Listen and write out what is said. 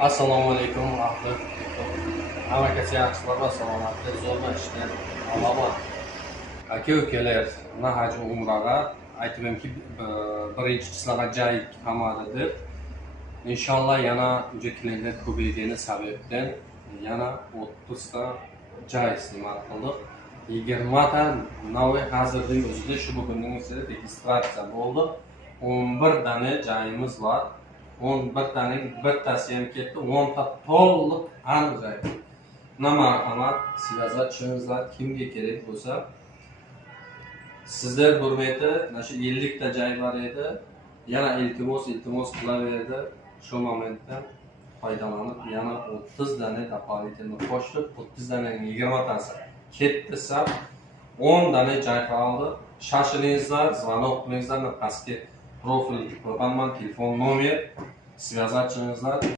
Assalomu alaykum ahli. Hammaga yaxshilar va salomatlik zo'rma ishlar. Alloh aka-ukalar, mana haj umraga aytibimki birinchi chislaga joy qamadi deb. Inshaalloh yana jiklinglar ko'paygani sababdan yana 30 ta joy iste'mol qildik. 20 ta novi hozirning o'zida shu bugunning o'zida registratsiya bo'ldi. 11 dana joyimiz bor. 11 taning bittasi ham ketdi, 10 ta to'liq aniq. Marhamat, svязаться kimga kerak bo'lsa, sizlar hurmati, mana shu 50 ta joy bor edi. Yana iltimos qilaverdi. Shu momentdan foydalanib, yana 30 dana doполнительно qo'shib, 30 daning 20 tasi ketdisa, 10 dana joy qoldi. Shoshilingizlar, звонок qilingizlar, pastga profil qo'yganman, telefon nomer, связаться